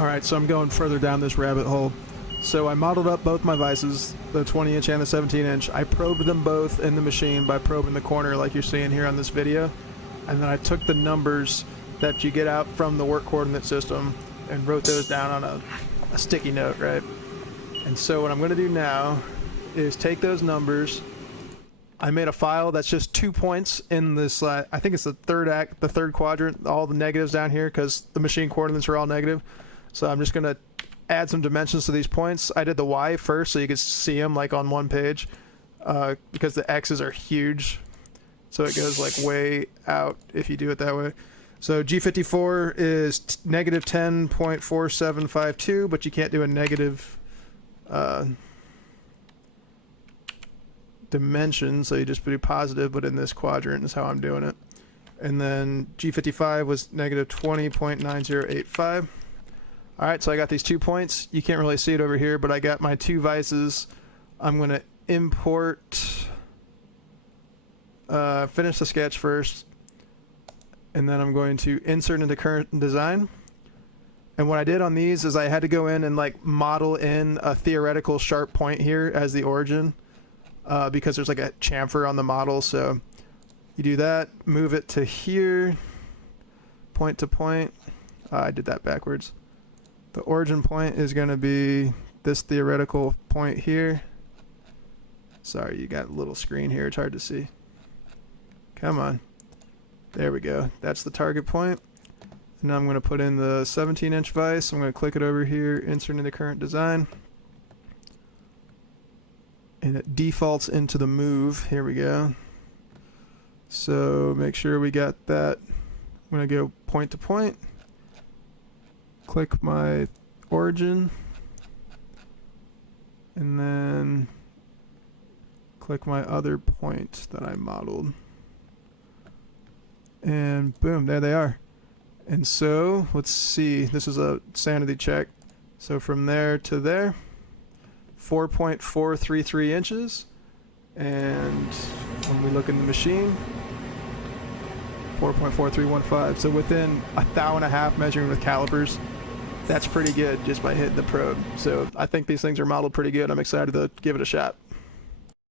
Alright, so I'm going further down this rabbit hole. So I modeled up both my vises, the 20 inch and the 17 inch. I probed them both in the machine by probing the corner like you're seeing here on this video. And then I took the numbers that you get out from the work coordinate system and wrote those down on a sticky note, right? And so what I'm going to do now is take those numbers. I made a file that's just 2 points in this, I think it's the third quadrant, all the negatives down here because the machine coordinates are all negative. So I'm just going to add some dimensions to these points. I did the Y first so you could see them like on one page because the X's are huge. So it goes like way out if you do it that way. So G54 is negative 10.4752, but you can't do a negative dimension, so you just do positive, but in this quadrant is how I'm doing it. And then G55 was negative 20.9085. All right, so I got these 2 points. You can't really see it over here, but I got my 2 vises. I'm going to import, finish the sketch first, and then I'm going to insert into current design. And what I did on these is I had to go in and like model in a theoretical sharp point here as the origin because there's like a chamfer on the model. So you do that, move it to here, point to point. I did that backwards. The origin point is going to be this theoretical point here. Sorry, you got a little screen here. It's hard to see. Come on. There we go. That's the target point. And now I'm going to put in the 17 inch vise. I'm going to click it over here, insert into current design. And it defaults into the move. Here we go. So make sure we got that. I'm going to go point to point. Click my origin, and then click my other point that I modeled, and boom, there they are. And so let's see, this is a sanity check. So from there to there, 4.433 inches, and when we look in the machine, 4.4315. So within a thou and a half measuring with calipers. That's pretty good just by hitting the probe. So I think these things are modeled pretty good. I'm excited to give it a shot.